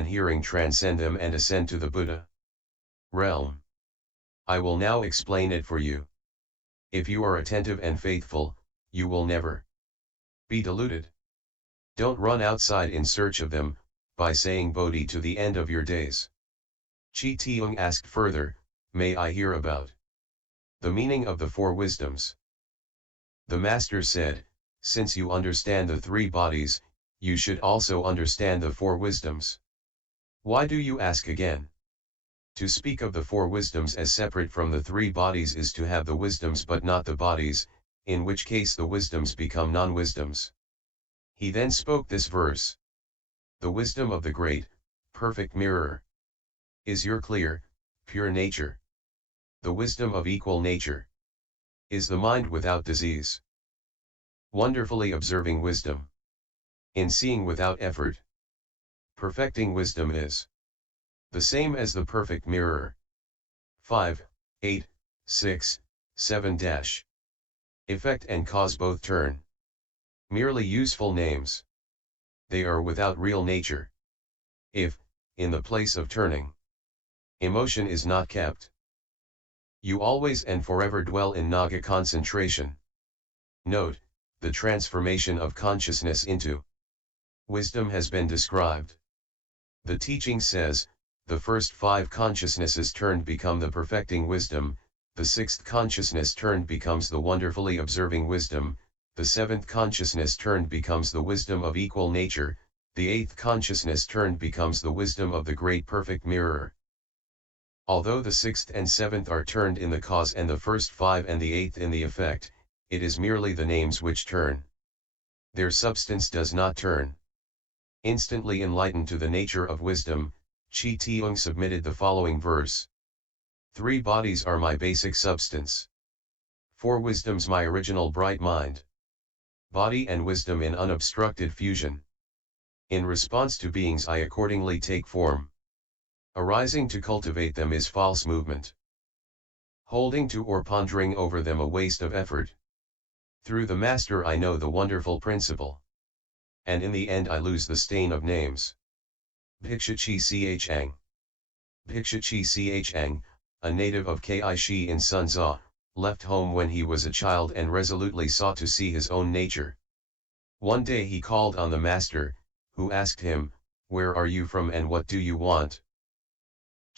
and hearing transcend them and ascend to the Buddha realm. I will now explain it for you. If you are attentive and faithful, you will never be deluded. Don't run outside in search of them, by saying Bodhi to the end of your days. Chi Tiong asked further, may I hear about the meaning of the four wisdoms? The master said, since you understand the three bodies, you should also understand the four wisdoms. Why do you ask again? To speak of the four wisdoms as separate from the three bodies is to have the wisdoms but not the bodies, in which case the wisdoms become non-wisdoms. He then spoke this verse. The wisdom of the great, perfect mirror is your clear, pure nature. The wisdom of equal nature is the mind without disease. Wonderfully observing wisdom. In seeing without effort. Perfecting wisdom is the same as the perfect mirror. 5, 8, 6, 7 dash. Effect and cause both turn. Merely useful names. They are without real nature. If, in the place of turning, emotion is not kept, you always and forever dwell in Naga concentration. Note, the transformation of consciousness into wisdom has been described. The teaching says, the first 5 consciousnesses turned become the perfecting wisdom, the 6th consciousness turned becomes the wonderfully observing wisdom, the 7th consciousness turned becomes the wisdom of equal nature, the 8th consciousness turned becomes the wisdom of the great perfect mirror. Although the 6th and 7th are turned in the cause and the first 5 and the 8th in the effect, it is merely the names which turn. Their substance does not turn. Instantly enlightened to the nature of wisdom, Chi Tiong submitted the following verse. 3 bodies are my basic substance. 4 wisdoms my original bright mind. Body and wisdom in unobstructed fusion. In response to beings I accordingly take form. Arising to cultivate them is false movement. Holding to or pondering over them a waste of effort. Through the master I know the wonderful principle. And in the end I lose the stain of names. Bhiksha Chi Chang. Bhiksha Chi Chang, a native of Kishi in Sunza, left home when he was a child and resolutely sought to see his own nature. One day he called on the master, who asked him, where are you from and what do you want?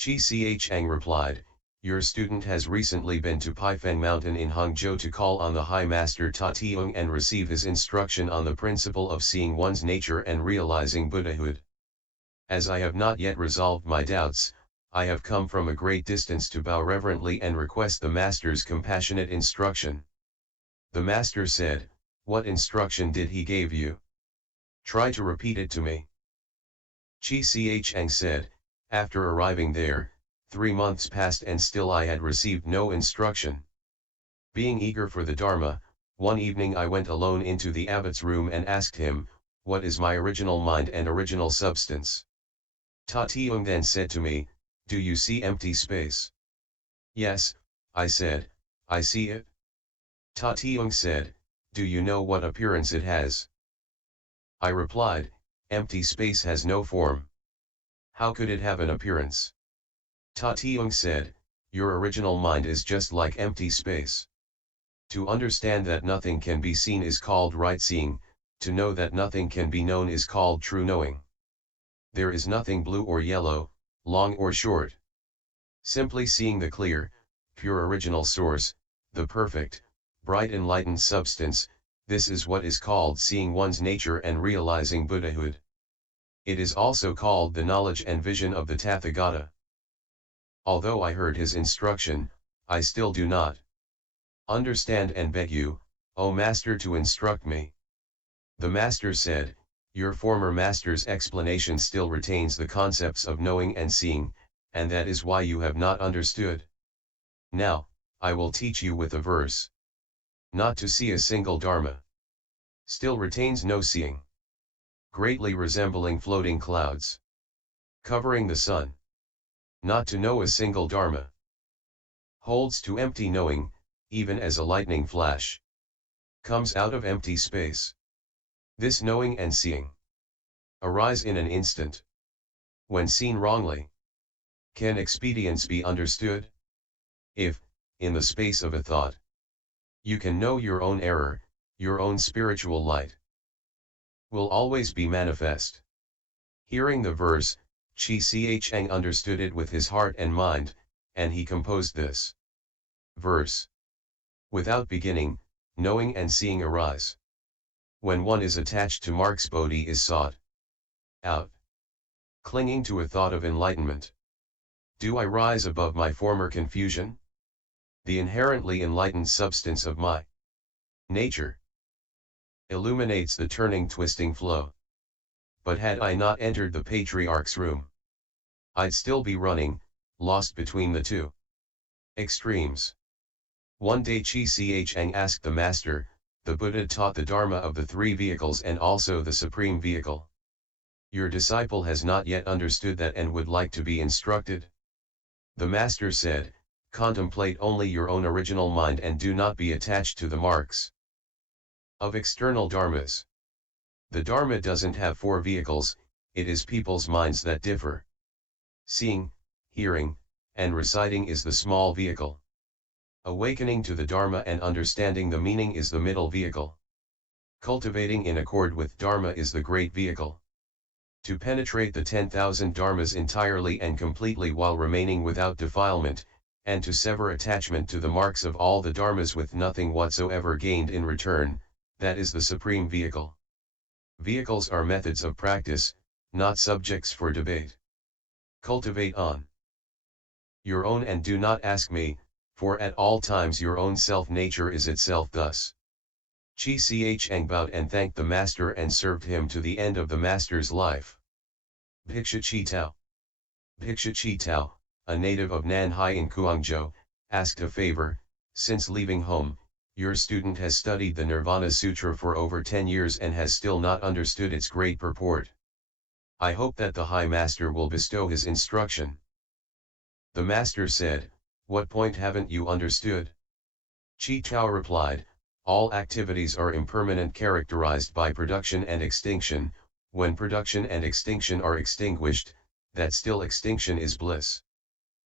Chi Chang replied, your student has recently been to Paifeng Mountain in Hangzhou to call on the High Master Ta Tiong and receive his instruction on the principle of seeing one's nature and realizing Buddhahood. As I have not yet resolved my doubts, I have come from a great distance to bow reverently and request the Master's compassionate instruction. The Master said, what instruction did he give you? Try to repeat it to me. Chi Chang said, after arriving there, 3 months passed and still I had received no instruction. Being eager for the Dharma, one evening I went alone into the abbot's room and asked him, what is my original mind and original substance? Ta Tiong then said to me, do you see empty space? Yes, I said, I see it. Ta Tiong said, do you know what appearance it has? I replied, empty space has no form. How could it have an appearance? Ta Tiong said, your original mind is just like empty space. To understand that nothing can be seen is called right seeing, to know that nothing can be known is called true knowing. There is nothing blue or yellow, long or short. Simply seeing the clear, pure original source, the perfect, bright enlightened substance, this is what is called seeing one's nature and realizing Buddhahood. It is also called the knowledge and vision of the Tathagata. Although I heard his instruction, I still do not understand and beg you, O Master, to instruct me. The Master said, your former Master's explanation still retains the concepts of knowing and seeing, and that is why you have not understood. Now, I will teach you with a verse. Not to see a single dharma still retains no seeing. Greatly resembling floating clouds covering the sun. Not to know a single dharma holds to empty knowing, even as a lightning flash comes out of empty space. This knowing and seeing arise in an instant. When seen wrongly, can expedience be understood? If, in the space of a thought, you can know your own error, your own spiritual light will always be manifest. Hearing the verse, Chi Chang understood it with his heart and mind, and he composed this verse. Without beginning, knowing and seeing arise. When one is attached to marks, bodhi is sought out. Clinging to a thought of enlightenment. Do I rise above my former confusion? The inherently enlightened substance of my nature illuminates the turning, twisting flow. But had I not entered the patriarch's room, I'd still be running, lost between the two extremes. One day Chi Chang asked the master, the Buddha taught the dharma of the three vehicles and also the supreme vehicle. Your disciple has not yet understood that and would like to be instructed. The master said, contemplate only your own original mind and do not be attached to the marks of external dharmas. The dharma doesn't have four vehicles, it is people's minds that differ. Seeing, hearing, and reciting is the small vehicle. Awakening to the dharma and understanding the meaning is the middle vehicle. Cultivating in accord with dharma is the great vehicle. To penetrate the 10,000 dharmas entirely and completely while remaining without defilement, and to sever attachment to the marks of all the dharmas with nothing whatsoever gained in return, that is the supreme vehicle. Vehicles are methods of practice, not subjects for debate. Cultivate on your own and do not ask me, for at all times your own self-nature is itself thus. Chi Chang bowed and thanked the master and served him to the end of the master's life. Bhiksha Chi Tao. Bhiksha Chi Tao, a native of Nanhai in Guangzhou, asked a favor. Since leaving home, your student has studied the Nirvana Sutra for over 10 years and has still not understood its great purport. I hope that the High Master will bestow his instruction. The Master said, what point haven't you understood? Chi Tao replied, all activities are impermanent, characterized by production and extinction. When production and extinction are extinguished, that still extinction is bliss.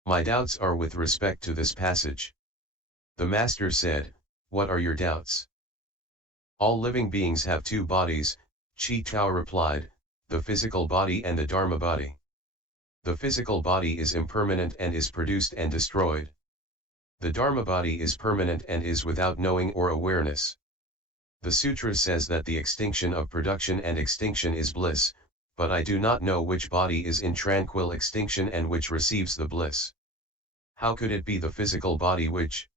My doubts are with respect to this passage. The Master said, what are your doubts? All living beings have two bodies, Chi Tao replied, the physical body and the Dharma body. The physical body is impermanent and is produced and destroyed. The Dharma body is permanent and is without knowing or awareness. The Sutra says that the extinction of production and extinction is bliss, but I do not know which body is in tranquil extinction and which receives the bliss. How could it be the physical body which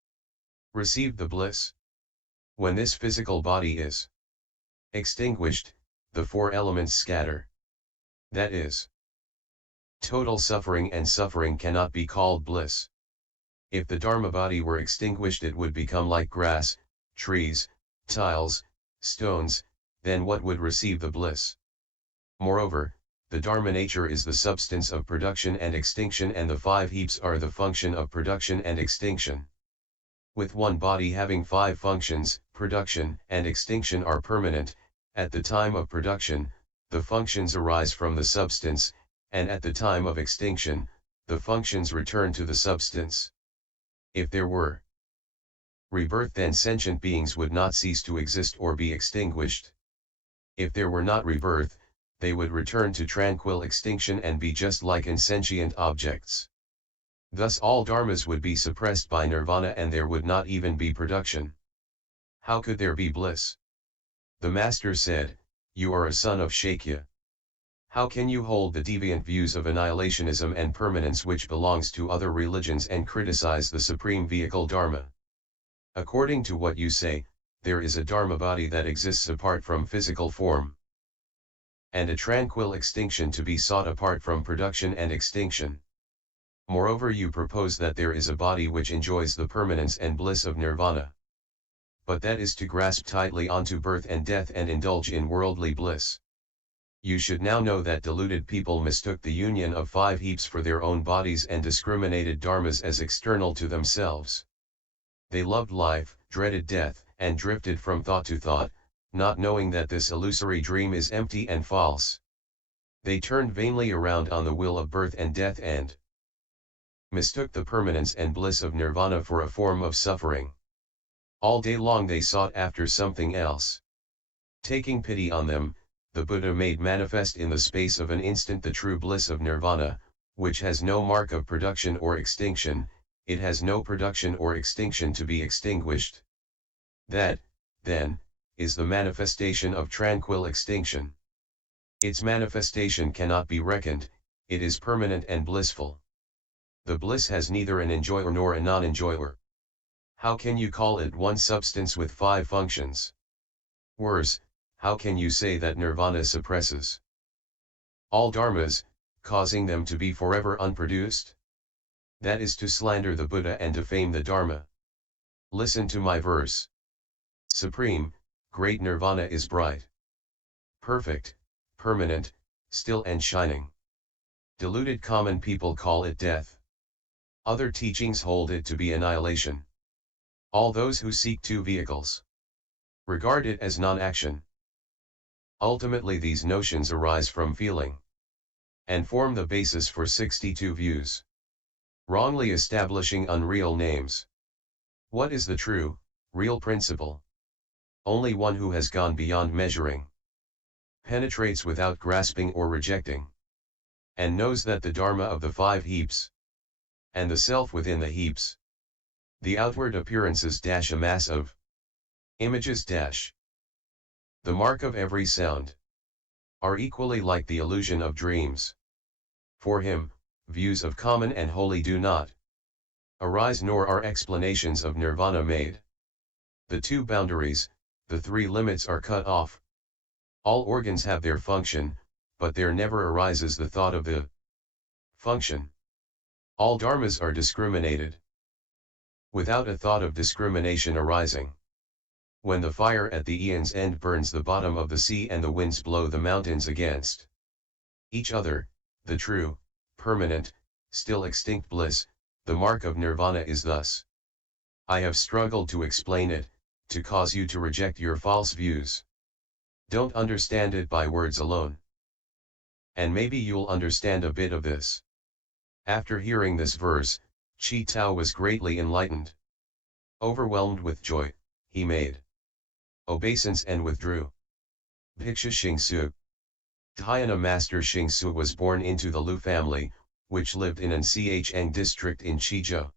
received the bliss? When this physical body is extinguished, the four elements scatter. That is total suffering, and suffering cannot be called bliss. If the Dharma body were extinguished, it would become like grass, trees, tiles, stones, then what would receive the bliss? Moreover, the Dharma nature is the substance of production and extinction, and the five heaps are the function of production and extinction. With one body having five functions, production and extinction are permanent. At the time of production, the functions arise from the substance, and at the time of extinction, the functions return to the substance. If there were rebirth, then sentient beings would not cease to exist or be extinguished. If there were not rebirth, they would return to tranquil extinction and be just like insentient objects. Thus all dharmas would be suppressed by nirvana and there would not even be production. How could there be bliss? The Master said, you are a son of Shakya. How can you hold the deviant views of annihilationism and permanence which belongs to other religions and criticize the supreme vehicle Dharma? According to what you say, there is a Dharma body that exists apart from physical form, and a tranquil extinction to be sought apart from production and extinction. Moreover, you propose that there is a body which enjoys the permanence and bliss of nirvana. But that is to grasp tightly onto birth and death and indulge in worldly bliss. You should now know that deluded people mistook the union of five heaps for their own bodies and discriminated dharmas as external to themselves. They loved life, dreaded death, and drifted from thought to thought, not knowing that this illusory dream is empty and false. They turned vainly around on the wheel of birth and death and mistook the permanence and bliss of nirvana for a form of suffering. All day long they sought after something else. Taking pity on them, the Buddha made manifest in the space of an instant the true bliss of nirvana, which has no mark of production or extinction. It has no production or extinction to be extinguished. That, then, is the manifestation of tranquil extinction. Its manifestation cannot be reckoned, it is permanent and blissful. The bliss has neither an enjoyer nor a non-enjoyer. How can you call it one substance with 5 functions? Worse, how can you say that nirvana suppresses all dharmas, causing them to be forever unproduced? That is to slander the Buddha and defame the Dharma. Listen to my verse. Supreme, great nirvana is bright, perfect, permanent, still and shining. Deluded common people call it death. Other teachings hold it to be annihilation. All those who seek 2 vehicles regard it as non-action. Ultimately these notions arise from feeling and form the basis for 62 views, wrongly establishing unreal names. What is the true, real principle? Only one who has gone beyond measuring, penetrates without grasping or rejecting, and knows that the Dharma of the 5 heaps, and the self within the heaps, the outward appearances dash a mass of images dash, the mark of every sound, are equally like the illusion of dreams. For him, views of common and holy do not arise nor are explanations of nirvana made. The 2 boundaries, the 3 limits are cut off. All organs have their function, but there never arises the thought of the function. All dharmas are discriminated, without a thought of discrimination arising. When the fire at the aeon's end burns the bottom of the sea and the winds blow the mountains against each other, the true, permanent, still extinct bliss, the mark of nirvana is thus. I have struggled to explain it, to cause you to reject your false views. Don't understand it by words alone. And maybe you'll understand a bit of this. After hearing this verse, Chi Tao was greatly enlightened. Overwhelmed with joy, he made obeisance and withdrew. Piksha Xingsu. Dhyana master Xingsu was born into the Lu family, which lived in an Chang district in Qizhou.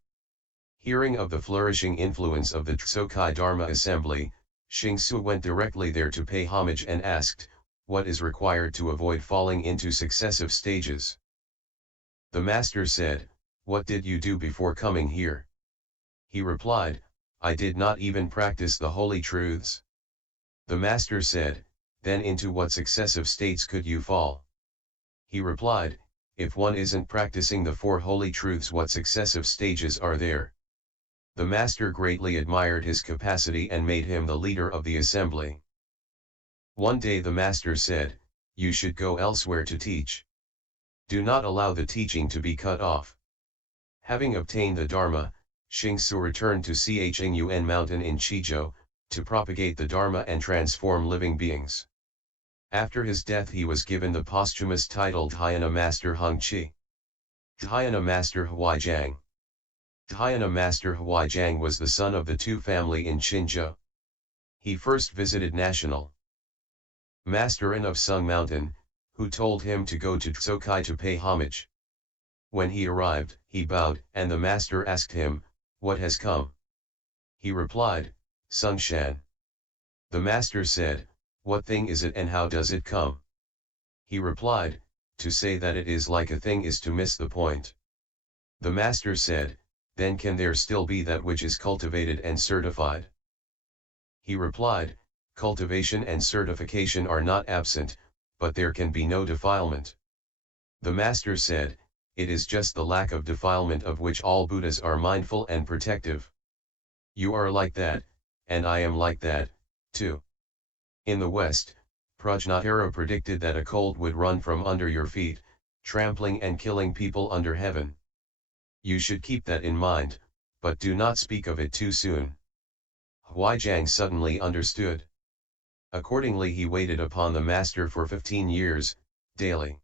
Hearing of the flourishing influence of the Tsokai Dharma assembly, Xingsu went directly there to pay homage and asked, what is required to avoid falling into successive stages? The master said, what did you do before coming here? He replied, I did not even practice the holy truths. The master said, then into what successive states could you fall? He replied, if one isn't practicing the 4 holy truths, what successive stages are there? The master greatly admired his capacity and made him the leader of the assembly. One day the master said, you should go elsewhere to teach. Do not allow the teaching to be cut off. Having obtained the Dharma, Xingsu returned to Chang mountain in Qizhou, to propagate the Dharma and transform living beings. After his death he was given the posthumous title Dhyana Master Hung Chi. Dhyana Master Huaijiang. Dhyana Master Huaijiang was the son of the Tu family in Qinzhou. He first visited National Master of Sung Mountain, who told him to go to Tsokai to pay homage. When he arrived, he bowed, and the master asked him, what has come? He replied, Sung Shan. The master said, what thing is it and how does it come? He replied, to say that it is like a thing is to miss the point. The master said, then can there still be that which is cultivated and certified? He replied, cultivation and certification are not absent, but there can be no defilement. The master said, it is just the lack of defilement of which all Buddhas are mindful and protective. You are like that, and I am like that, too. In the West, Prajnatara predicted that a cold would run from under your feet, trampling and killing people under heaven. You should keep that in mind, but do not speak of it too soon. Huaijiang suddenly understood. Accordingly he waited upon the master for 15 years, daily.